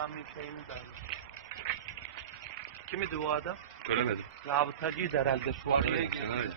cami şeyini de alır. Kimidi o adam? Göremedim. Zabıtacıydı herhalde şu an. Göremedim.